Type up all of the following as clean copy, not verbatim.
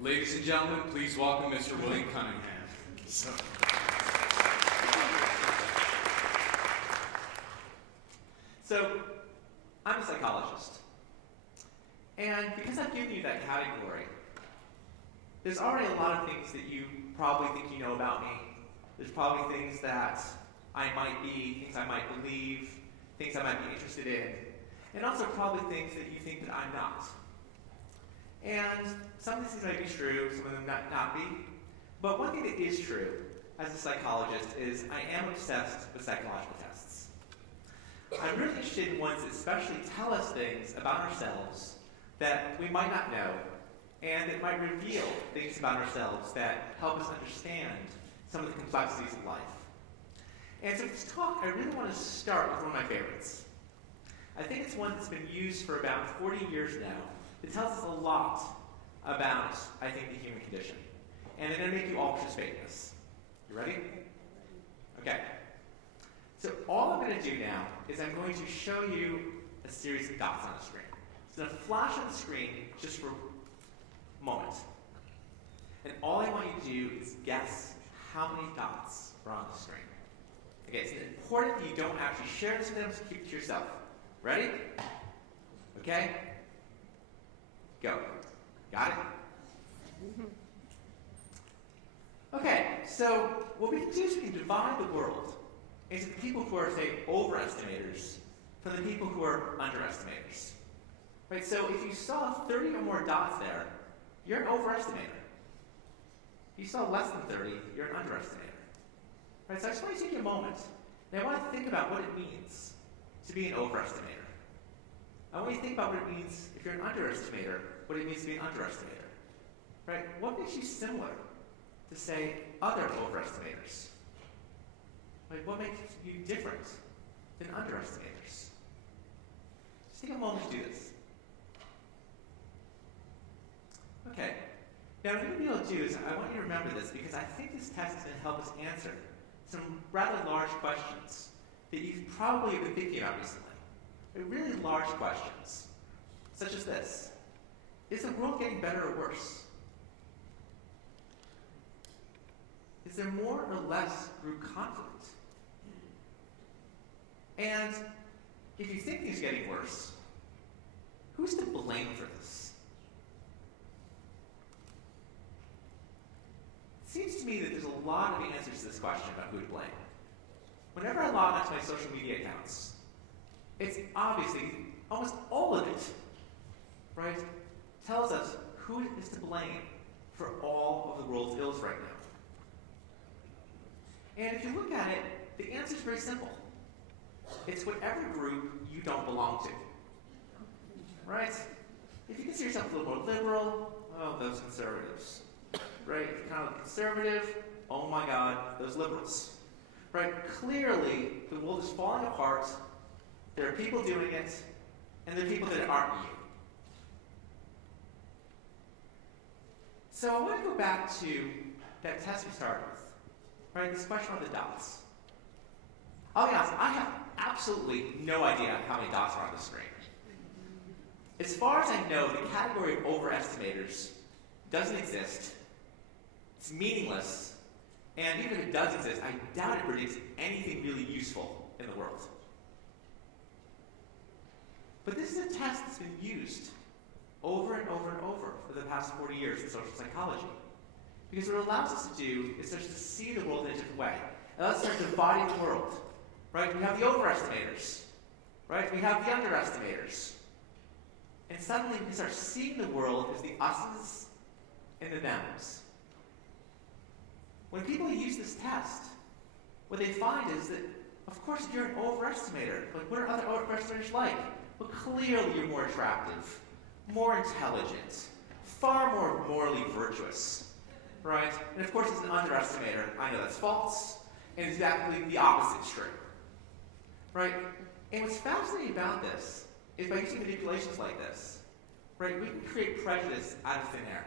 Ladies and gentlemen, please welcome Mr. William Cunningham. So, I'm a psychologist. And because I've given you that category, there's already a lot of things that you probably think you know about me. There's probably things that I might be, things I might believe, things I might be interested in, and also probably things that you think that I'm not. And some of these things might be true, some of them not be. But one thing that is true as a psychologist is I am obsessed with psychological tests. I'm really interested in ones that especially tell us things about ourselves that we might not know, and that might reveal things about ourselves that help us understand some of the complexities of life. And so for this talk, I really want to start with one of my favorites. I think it's one that's been used for about 40 years now. It tells us a lot about, I think, the human condition. And I'm going to make you all participate in this. You ready? Okay. So all I'm going to do now is I'm going to show you a series of dots on the screen. It's going to flash on the screen just for a moment. And all I want you to do is guess how many dots are on the screen. Okay, it's important that you don't actually share this with them, so keep it to yourself. Ready? Okay? Go. Got it? Okay, so what we can do is we can divide the world into the people who are, say, overestimators from the people who are underestimators. Right, so if you saw 30 or more dots there, you're an overestimator. If you saw less than 30, you're an underestimator. Right, so I just want you to take a moment, and I want to think about what it means to be an overestimator. I want you to think about what it means if you're an underestimator, what it means to be an underestimator. Right? What makes you similar to, say, other overestimators? Like, what makes you different than underestimators? Just take a moment to do this. Okay. Now, what I'm going to be able to do is, I want you to remember this, because I think this test is going to help us answer some rather large questions that you've probably been thinking about recently. They're really large questions, such as this. Is the world getting better or worse? Is there more or less group conflict? And if you think things are getting worse, who's to blame for this? It seems to me that there's a lot of answers to this question about who to blame. Whenever I log onto my social media accounts, it's obviously almost all of it, right, tells us who is to blame for all of the world's ills right now. And if you look at it, the answer is very simple. It's whatever group you don't belong to, right? If you consider yourself a little more liberal, oh, those conservatives, right? If you're kind of conservative, oh my God, those liberals, right? Clearly, the world is falling apart. There are people doing it, and there are people that aren't you. So I want to go back to that test we started with, right? This question on the dots. I'll be honest, I have absolutely no idea how many dots are on the screen. As far as I know, the category of overestimators doesn't exist. It's meaningless, and even if it does exist, I doubt it predicts anything really useful in the world. But this is a test that's been used over and over and over for the past 40 years in social psychology. Because what it allows us to do is starts to see the world in a different way. It allows us to start dividing the world. Right? We have the overestimators. Right? We have the underestimators. And suddenly we can start seeing the world as the us's and the them's. When people use this test, what they find is that, of course, if you're an overestimator, like what are other overestimators like? Well, clearly you're more attractive, more intelligent, far more morally virtuous, right? And of course, as an underestimator, I know that's false, and exactly the opposite is true, right? And what's fascinating about this is by using manipulations like this, right, we can create prejudice out of thin air.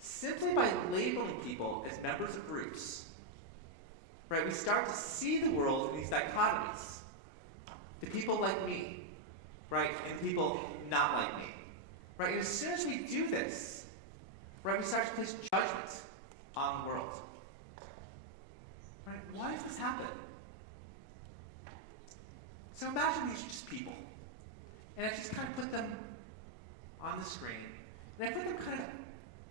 Simply by labeling people as members of groups, right, we start to see the world in these dichotomies. The people like me, right, and people not like me, right? And as soon as we do this, Right? We start to place judgment on the world. Right? Why does this happen? So imagine these are just people. And I just kind of put them on the screen. And I put them kind of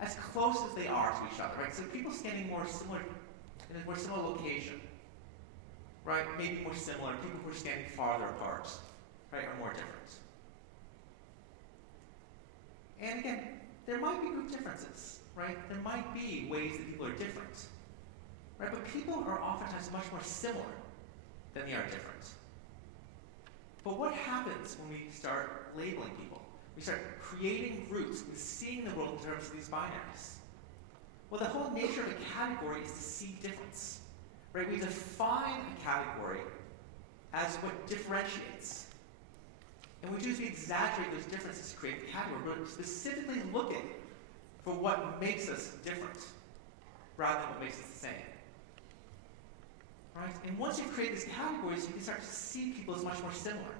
as close as they are to each other, right? So people standing more similar in a more similar location. Right? Maybe more similar. People who are standing farther apart, right, are more different. And again, there might be group differences, right? There might be ways that people are different, right? But people are oftentimes much more similar than they are different. But what happens when we start labeling people? We start creating groups and seeing the world in terms of these binaries. Well, the whole nature of a category is to see difference, right? We define a category as what differentiates. And we do is we exaggerate those differences to create the category. We're specifically looking for what makes us different rather than what makes us the same. Right? And once you create these categories, you can start to see people as much more similar.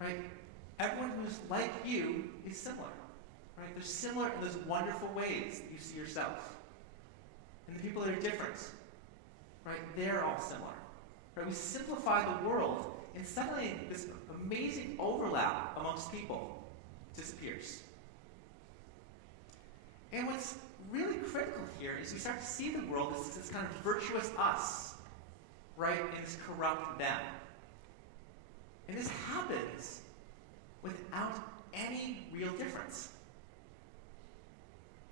Right? Everyone who's like you is similar. Right? They're similar in those wonderful ways that you see yourself. And the people that are different, right, they're all similar. Right? We simplify the world, and suddenly this amazing overlap amongst people disappears. And what's really critical here is we start to see the world as this kind of virtuous us, right, and this corrupt them. And this happens without any real difference.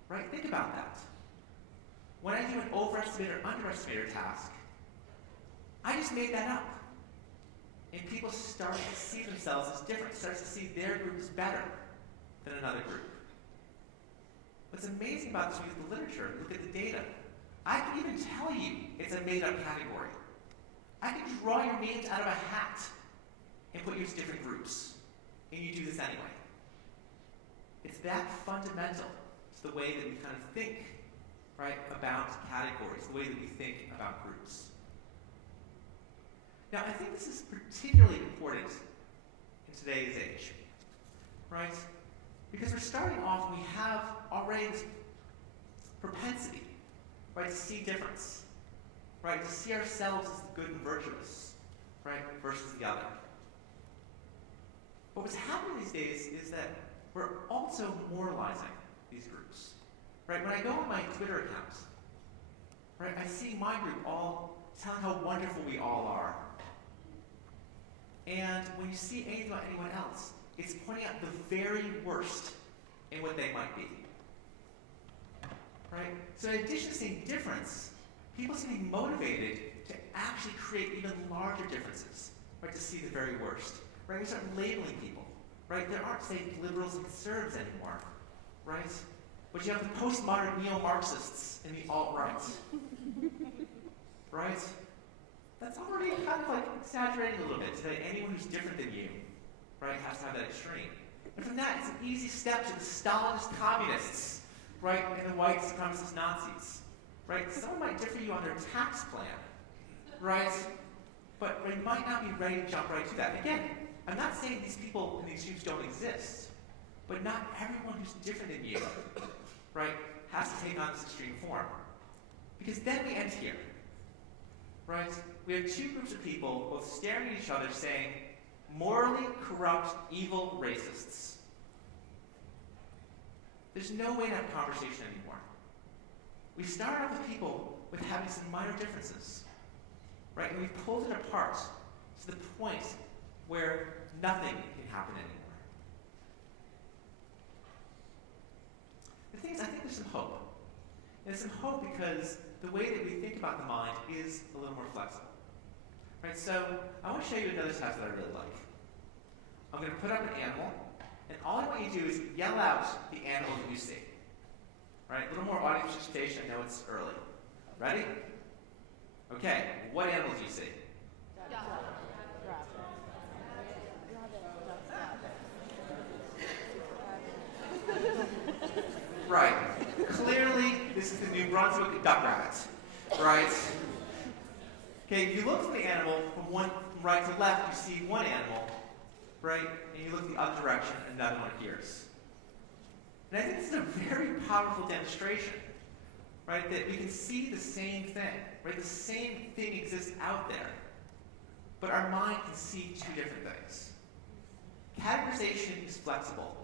Right? Think about that. When I do an overestimate or underestimate a task, I just made that up. And people start to see themselves as different, start to see their group as better than another group. What's amazing about this, when you look at the literature, look at the data, I can even tell you it's a made-up category. I can draw your names out of a hat and put you into different groups. And you do this anyway. It's that fundamental to the way that we kind of think, right, about categories, the way that we think about groups. Now, I think this is particularly important in today's age, right? Because we're starting off, we have already this propensity, right, to see difference, right, to see ourselves as the good and virtuous, right, versus the other. But what's happening these days is that we're also moralizing these groups, right? When I go on my Twitter account, right, I see my group all telling how wonderful we all are. And when you see anything about anyone else, it's pointing out the very worst in what they might be. Right? So in addition to seeing difference, people seem to be motivated to actually create even larger differences, right? To see the very worst. Right? We start labeling people. Right? There aren't, say, liberals and conservatives anymore. Right? But you have the postmodern neo-Marxists and the alt-right. Right? That's already kind of like exaggerating a little bit, so that anyone who's different than you, right, has to have that extreme. And from that, it's an easy step to the Stalinist communists, right, and the white supremacist Nazis, right? Someone might differ you on their tax plan, right, but they might not be ready to jump right to that. Again, I'm not saying these people and these groups don't exist, but not everyone who's different than you, right, has to take on this extreme form. Because then we end here, right? We have two groups of people both staring at each other saying, morally corrupt, evil racists. There's no way to have a conversation anymore. We start off with people with having some minor differences, right? And we've pulled it apart to the point where nothing can happen anymore. The thing is, I think there's some hope. And there's some hope because the way that we think about the mind is a little more flexible. Right, so I want to show you another test that I really like. I'm going to put up an animal, and all I want you to do is yell out the animal that you see. Right, a little more audience participation. I know it's early. Ready? Okay, what animal do you see? Right. Clearly, this is the New Brunswick duck rabbit. Right? Okay, if you look from the animal from right to left, you see one animal, right? And you look the other direction, another one appears. And I think this is a very powerful demonstration, right? That we can see the same thing, right? The same thing exists out there, but our mind can see two different things. Categorization is flexible.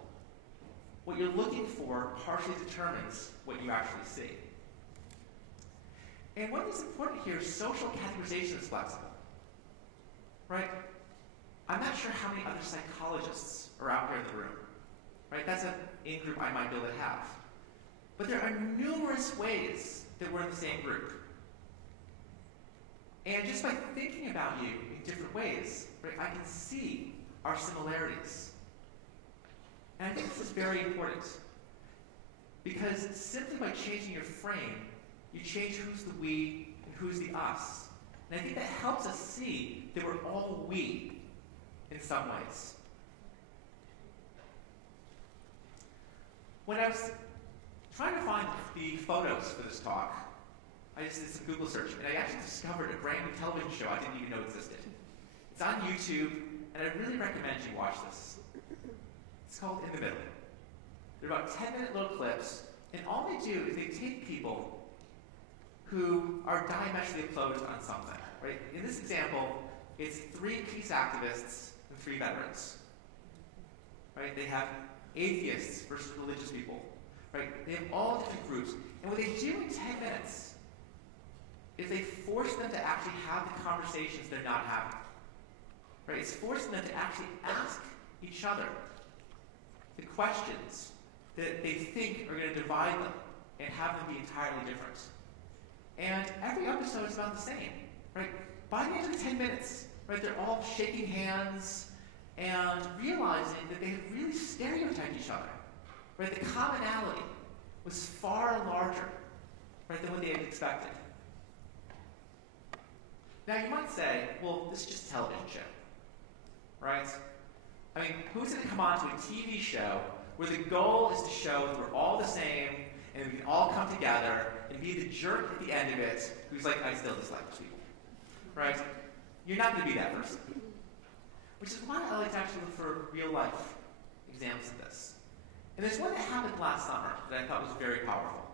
What you're looking for partially determines what you actually see. And what is important here is social categorization is flexible, right? I'm not sure how many other psychologists are out here in the room, right? That's an in-group I might be able to have. But there are numerous ways that we're in the same group. And just by thinking about you in different ways, right, I can see our similarities. And I think this is very important. Because simply by changing your frame, you change who's the we and who's the us. And I think that helps us see that we're all we in some ways. When I was trying to find the photos for this talk, I just did some Google search, and I actually discovered a brand new television show I didn't even know existed. It's on YouTube, and I really recommend you watch this. It's called In the Middle. They're about 10-minute little clips, and all they do is they take people who are diametrically opposed on something, right? In this example, it's 3 peace activists and 3 veterans, right? They have atheists versus religious people, right? They have all different groups, and what they do in 10 minutes is they force them to actually have the conversations they're not having, right? It's forcing them to actually ask each other the questions that they think are going to divide them and have them be entirely different. And every episode is about the same, right? By the end of the 10 minutes, right, they're all shaking hands and realizing that they had really stereotyped each other, right? The commonality was far larger, right, than what they had expected. Now you might say, well, this is just a television show, right? I mean, who's going to come on to a TV show where the goal is to show that we're all the same and we can all come together and be the jerk at the end of it who's like, I still dislike those people, right? You're not going to be that person. Which is why I like to actually look for real-life examples of this. And there's one that happened last summer that I thought was very powerful,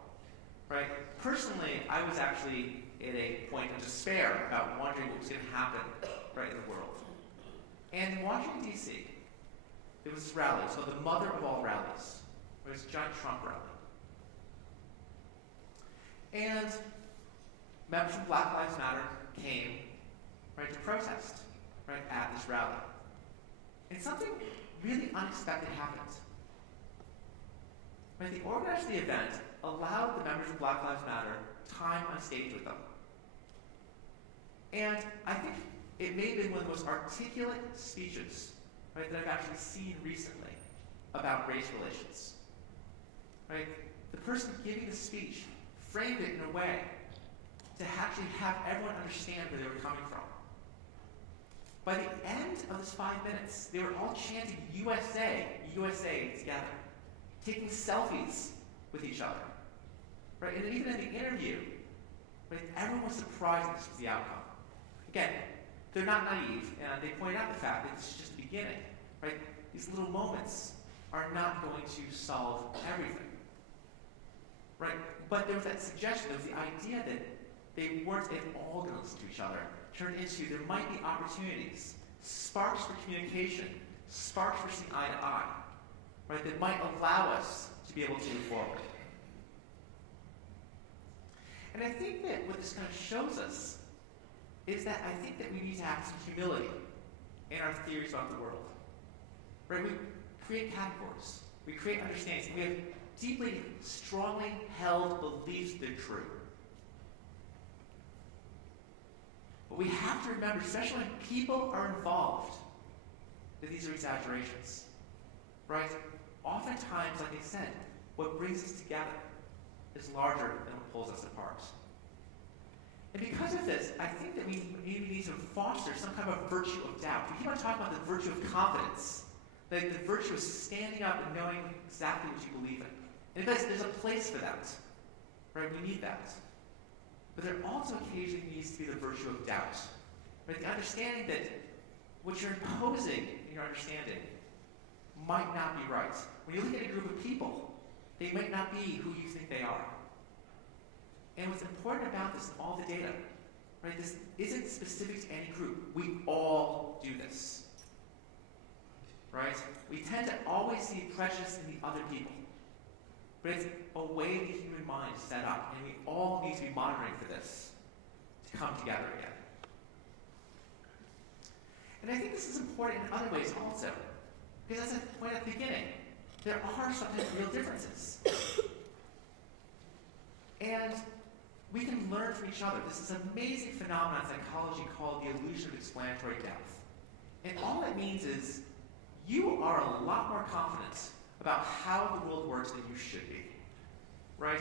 right? Personally, I was actually at a point of despair about wondering what was going to happen, right, in the world. And in Washington, D.C., there was this rally. It's called the mother of all rallies. It was a giant Trump rally. And members of Black Lives Matter came, right, to protest, right, at this rally. And something really unexpected happened. Right, the organizers of the event allowed the members of Black Lives Matter time on stage with them. And I think it may have been one of the most articulate speeches, right, that I've actually seen recently about race relations. Right? The person giving the speech framed it in a way to actually have everyone understand where they were coming from. By the end of this 5 minutes, they were all chanting USA, USA together, taking selfies with each other. Right? And even in the interview, right, everyone was surprised that this was the outcome. Again, they're not naive, and they point out the fact that this is just the beginning. Right? These little moments are not going to solve everything. Right? But there was that suggestion, there was the idea that they weren't at all going to listen to each other, turned into there might be opportunities, sparks for communication, sparks for seeing eye to eye, right, that might allow us to be able to move forward. And I think that what this kind of shows us is that I think that we need to have some humility in our theories about the world. Right? We create categories. We create understandings. We have deeply, strongly held beliefs that are true. But we have to remember, especially when people are involved, that these are exaggerations. Right? Oftentimes, like I said, what brings us together is larger than what pulls us apart. And because of this, I think that we maybe need to foster some kind of a virtue of doubt. We keep on talking about the virtue of confidence. Like the virtue of standing up and knowing exactly what you believe in. And there's a place for that. Right? We need that. But there also occasionally needs to be the virtue of doubt. Right? The understanding that what you're imposing in your understanding might not be right. When you look at a group of people, They might not be who you think they are. And what's important about this, all the data, right? This isn't specific to any group. We all do this, right? We tend to always see prejudice in the other people. But it's a way the human mind is set up, and we all need to be monitoring for this to come together again. And I think this is important in other ways also, because as I pointed at the beginning, there are sometimes real differences. And we can learn from each other. This is an amazing phenomenon in psychology called the illusion of explanatory depth. And all it means is you are a lot more confident about how the world works than you should be, right?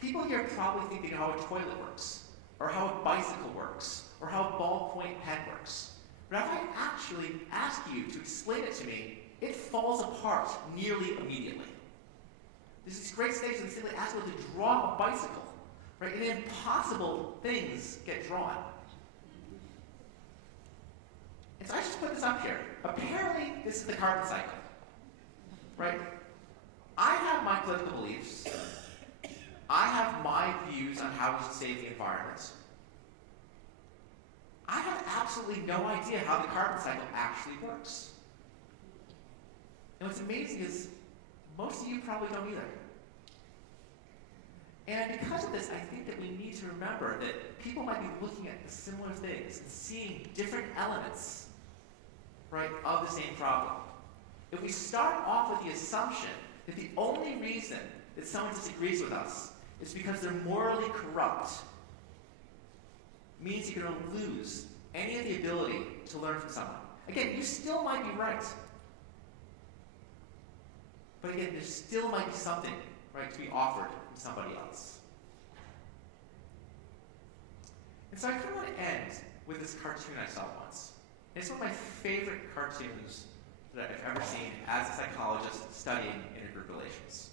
People here probably think they know how a toilet works, or how a bicycle works, or how a ballpoint pen works. But if I actually ask you to explain it to me, it falls apart nearly immediately. There's these great stages when simply ask people to draw a bicycle, right? And impossible things get drawn. And so I just put this up here. Apparently, this is the carbon cycle, right? I have my political beliefs. I have my views on how we should save the environment. I have absolutely no idea how the carbon cycle actually works. And what's amazing is most of you probably don't either. And because of this, I think that we need to remember that people might be looking at similar things and seeing different elements, right, of the same problem. If we start off with the assumption that the only reason that someone disagrees with us is because they're morally corrupt, means you're going to lose any of the ability to learn from someone. Again, you still might be right. But again, there still might be something, right, to be offered from somebody else. And so I kind of want to end with this cartoon I saw once. And it's one of my favorite cartoons that I've ever seen as a psychologist studying intergroup relations.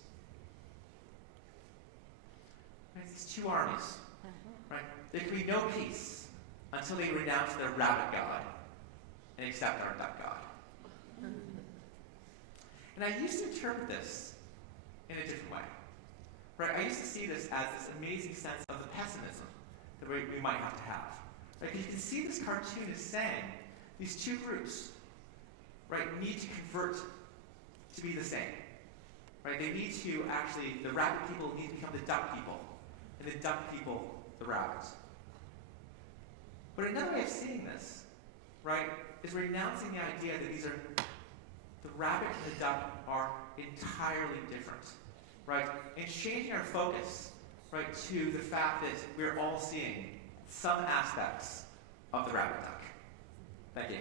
Right, these two armies, right? There can be no peace until they renounce their rabbit god and accept our duck god. And I used to interpret this in a different way. Right? I used to see this as this amazing sense of the pessimism that we might have to have. Right? Because you can see this cartoon is saying these two groups, right, need to convert to be the same. Right? They need to actually, the rabbit people need to become the duck people, and the duck people, the rabbits. But another way of seeing this, right, is renouncing the idea that these are, the rabbit and the duck are entirely different, right? And changing our focus, right, to the fact that we're all seeing some aspects of the rabbit duck. Thank you.